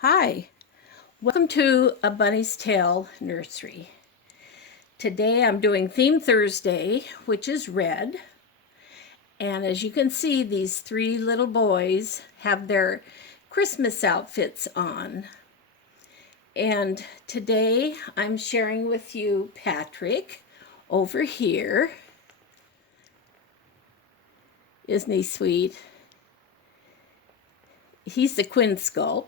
Hi, welcome to A Bunny's Tale Nursery. Today I'm doing Theme Thursday, which is red. And as you can see, these three little boys have their Christmas outfits on. And today I'm sharing with you Patrick over here. Isn't he sweet? He's the Quinn Sculpt.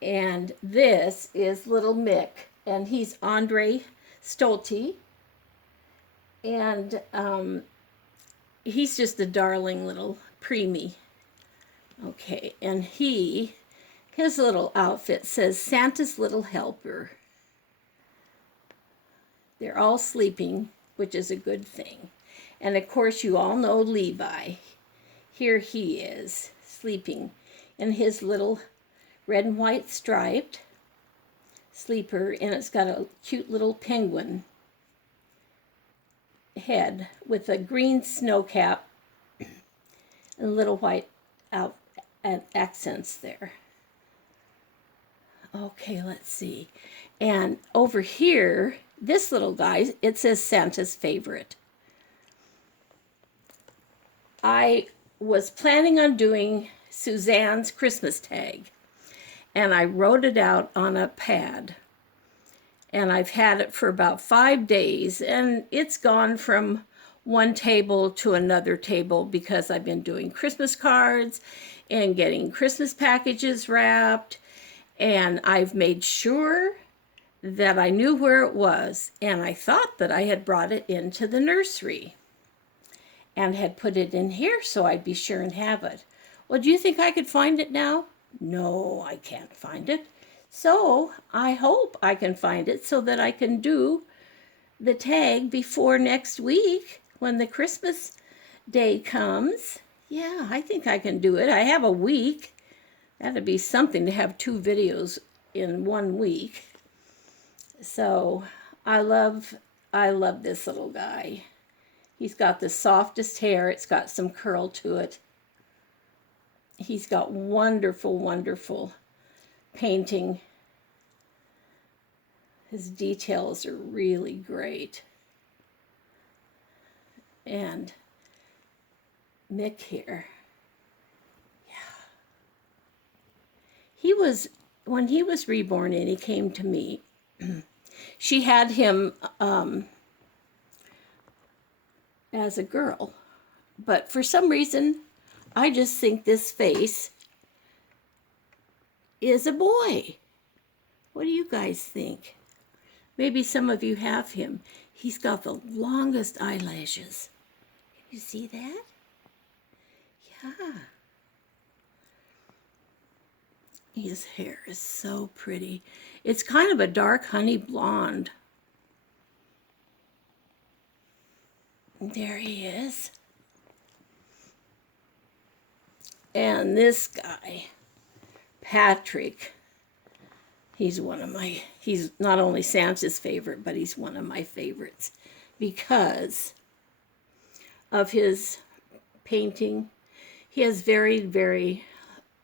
And this is little Mick, and he's Andre Stolte. And he's just a darling little preemie. Okay, and his little outfit says Santa's little helper. They're all sleeping, which is a good thing. And of course, you all know Levi. Here he is, sleeping in his little red and white striped sleeper, and it's got a cute little penguin head with a green snow cap and little white accents there. Okay, let's see. And over here, this little guy, it says Santa's favorite. I was planning on doing Suzanne's Christmas tag, and I wrote it out on a pad. And I've had it for about 5 days, and it's gone from one table to another table because I've been doing Christmas cards and getting Christmas packages wrapped, and I've made sure that I knew where it was, and I thought that I had brought it into the nursery and had put it in here so I'd be sure and have it. Well, do you think I could find it now? No, I can't find it. So I hope I can find it so that I can do the tag before next week when the Christmas day comes. Yeah, I think I can do it. I have a week. That'd be something to have 2 videos in 1 week. So I love this little guy. He's got the softest hair. It's got some curl to it. He's got wonderful, wonderful painting. His details are really great. And Mick here. Yeah. When he was reborn and he came to me, she had him as a girl. But for some reason, I just think this face is a boy. What do you guys think? Maybe some of you have him. He's got the longest eyelashes. Can you see that? Yeah. His hair is so pretty. It's kind of a dark honey blonde. There he is. And this guy, Patrick, he's not only Santa's favorite, but he's one of my favorites because of his painting. He has very, very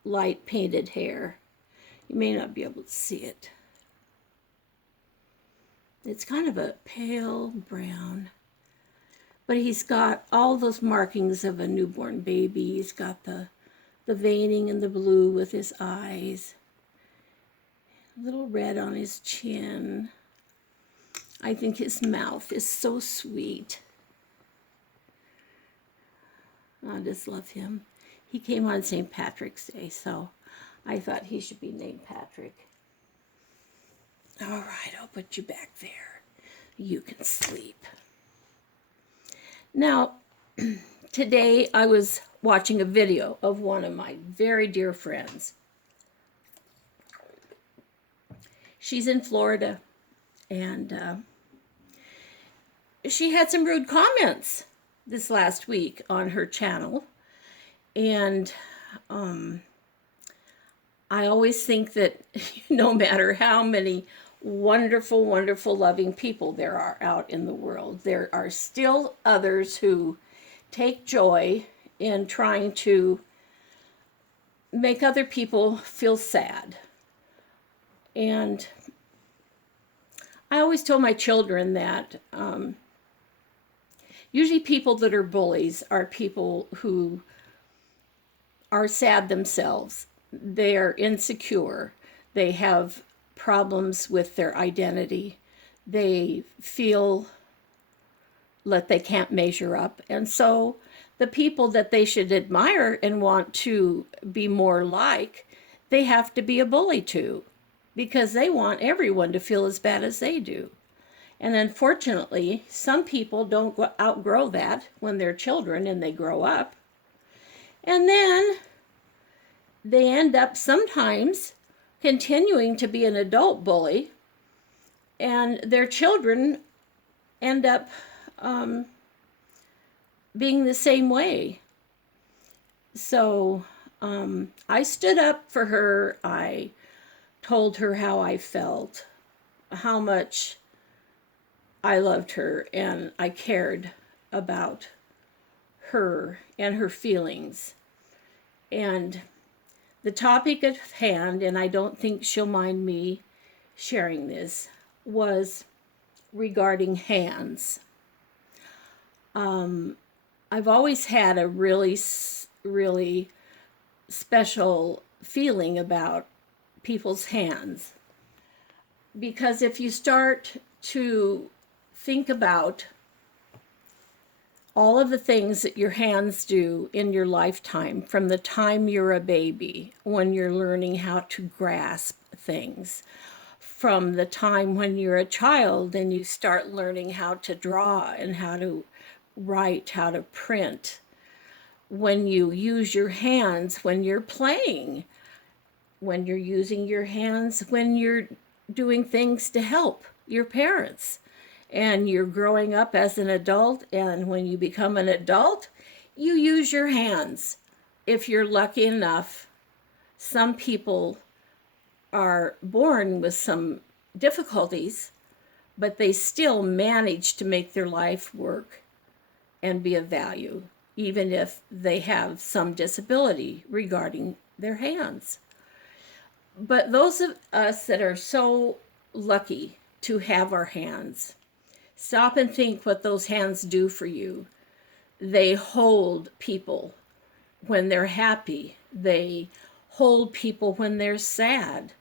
light painted hair. You may not be able to see it. It's kind of a pale brown, but he's got all those markings of a newborn baby. He's got the veining in the blue with his eyes. A little red on his chin. I think his mouth is so sweet. I just love him. He came on St. Patrick's Day, so I thought he should be named Patrick. All right, I'll put you back there. You can sleep. Now, today I was watching a video of one of my very dear friends. She's in Florida, and she had some rude comments this last week on her channel. And I always think that no matter how many wonderful, wonderful, loving people there are out in the world, there are still others who take joy in trying to make other people feel sad. And I always tell my children that usually people that are bullies are people who are sad themselves. They are insecure. They have problems with their identity. They feel that they can't measure up. And so the people that they should admire and want to be more like, they have to be a bully to, because they want everyone to feel as bad as they do. And unfortunately, some people don't outgrow that when they're children and they grow up. And then they end up sometimes continuing to be an adult bully, and their children end up being the same way. So I stood up for her. I told her how I felt, how much I loved her, and I cared about her and her feelings. And the topic at hand, and I don't think she'll mind me sharing this, was regarding hands. I've always had a really, really special feeling about people's hands. Because if you start to think about all of the things that your hands do in your lifetime, from the time you're a baby, when you're learning how to grasp things, from the time when you're a child and you start learning how to draw and how to write, how to print, when you use your hands when you're playing, when you're using your hands when you're doing things to help your parents, and you're growing up as an adult, and when you become an adult, you use your hands. If you're lucky enough, some people are born with some difficulties, but they still manage to make their life work and be of value, even if they have some disability regarding their hands. But those of us that are so lucky to have our hands, stop and think what those hands do for you. They hold people when they're happy. They hold people when they're sad.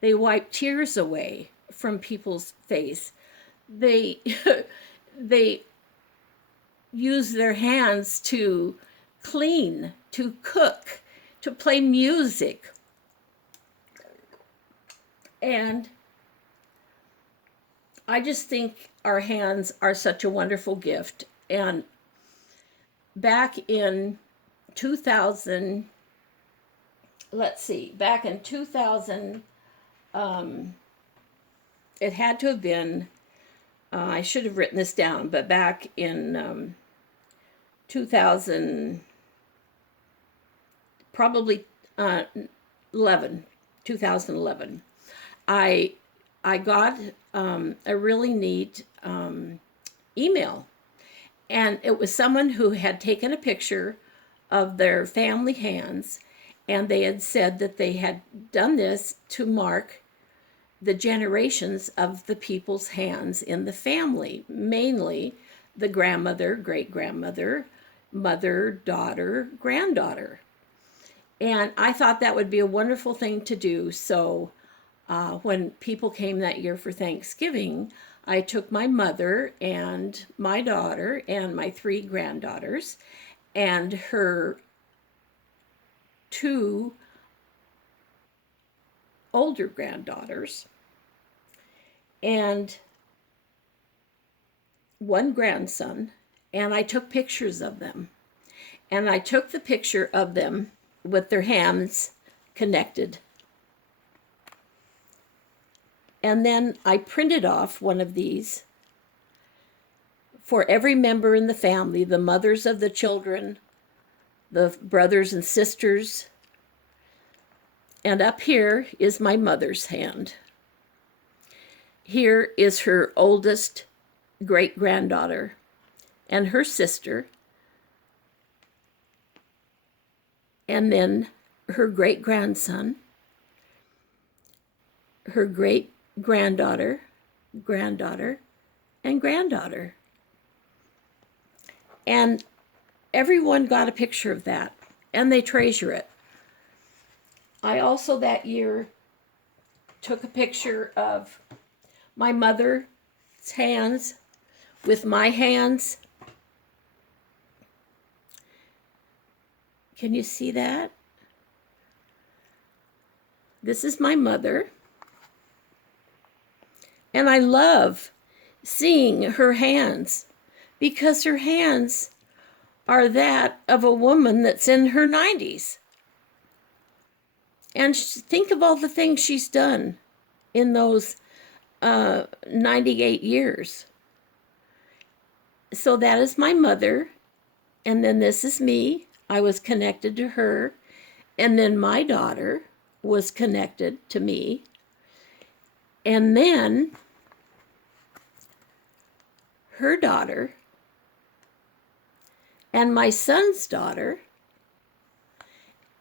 They wipe tears away from people's face. They they use their hands to clean, to cook, to play music. And I just think our hands are such a wonderful gift. And back in 2000, back in 2000, it had to have been, I should have written this down, but back in 2000, probably 2011, I got a really neat email, and it was someone who had taken a picture of their family hands, and they had said that they had done this to mark the generations of the people's hands in the family, mainly the grandmother, great-grandmother, mother, daughter, granddaughter. And I thought that would be a wonderful thing to do. So when people came that year for Thanksgiving, I took my mother and my daughter and my 3 granddaughters and her 2 older granddaughters and 1 grandson, and I took pictures of them. And I took the picture of them with their hands connected. And then I printed off one of these for every member in the family, the mothers of the children, the brothers and sisters. And up here is my mother's hand. Here is her oldest great-granddaughter and her sister. And then her great-grandson, her great-granddaughter, granddaughter, and granddaughter. And everyone got a picture of that, and they treasure it. I also that year took a picture of my mother's hands with my hands. Can you see that? This is my mother. And I love seeing her hands because her hands are that of a woman that's in her 90s. And think of all the things she's done in those 98 years. So that is my mother. And then this is me. I was connected to her. And then my daughter was connected to me. And then her daughter and my son's daughter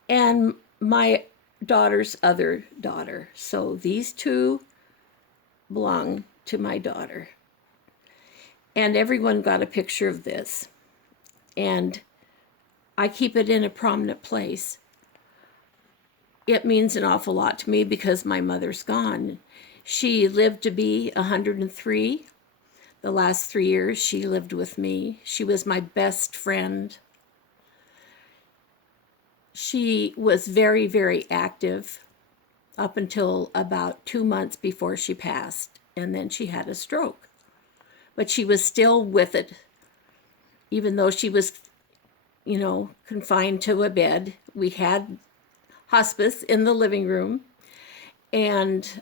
and my daughter's other daughter. So these two belong to my daughter. And everyone got a picture of this. And I keep it in a prominent place. It means an awful lot to me because my mother's gone. She lived to be 103. The last 3 years she lived with me. She was my best friend. She was very, very active up until about 2 months before she passed. And then she had a stroke. But she was still with it, even though she was, confined to a bed. We had hospice in the living room, and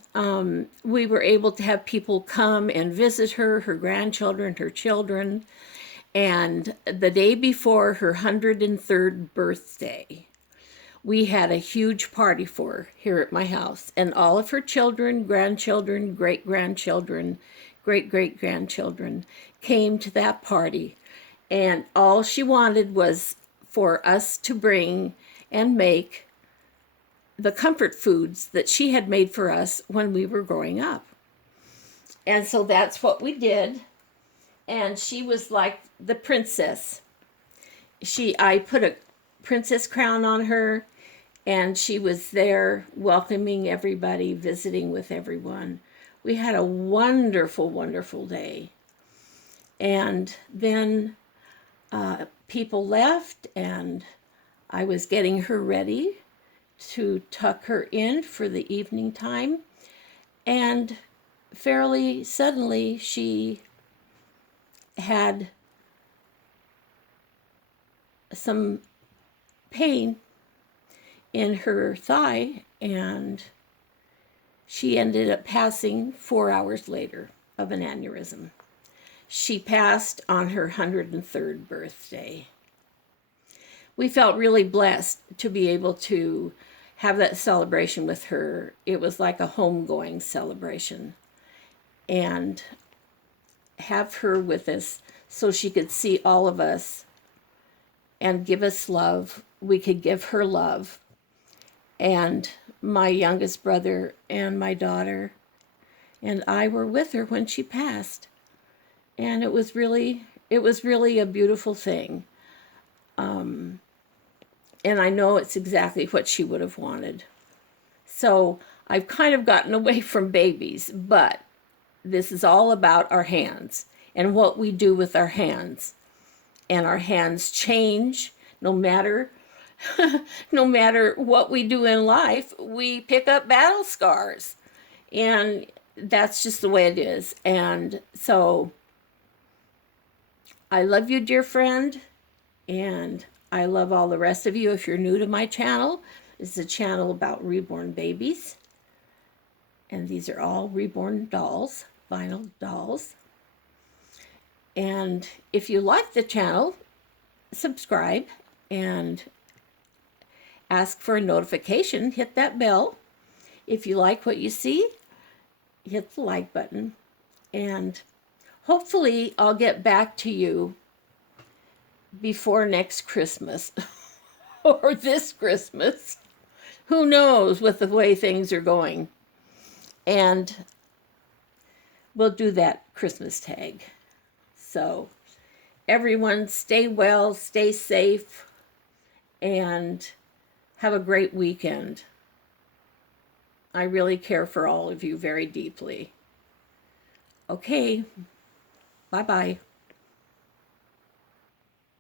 we were able to have people come and visit her, her grandchildren, her children. And the day before her 103rd birthday, we had a huge party for her here at my house. And all of her children, grandchildren, great-grandchildren, great-great-grandchildren came to that party. And all she wanted was for us to bring and make the comfort foods that she had made for us when we were growing up. And so that's what we did. And she was like the princess. I put a princess crown on her, and she was there welcoming everybody, visiting with everyone. We had a wonderful, wonderful day. And then people left, and I was getting her ready to tuck her in for the evening time. And fairly suddenly, she had some pain in her thigh, and she ended up passing 4 hours later of an aneurysm. She passed on her 103rd birthday. We felt really blessed to be able to have that celebration with her. It was like a homegoing celebration. And have her with us so she could see all of us and give us love. We could give her love. And my youngest brother and my daughter and I were with her when she passed. And it was really a beautiful thing. And I know it's exactly what she would have wanted. So I've kind of gotten away from babies, but this is all about our hands and what we do with our hands. And our hands change no matter no matter what we do in life. We pick up battle scars, and that's just the way it is. And so I love you, dear friend, and I love all the rest of you. If you're new to my channel, it's a channel about reborn babies, and these are all reborn dolls, vinyl dolls. And if you like the channel, subscribe and ask for a notification. Hit that bell. If you like what you see, hit the like button. And hopefully I'll get back to you before next Christmas or this Christmas. who knows with the way things are going. And we'll do that Christmas tag. So everyone stay well, stay safe, and have a great weekend. I really care for all of you very deeply. Okay, bye-bye.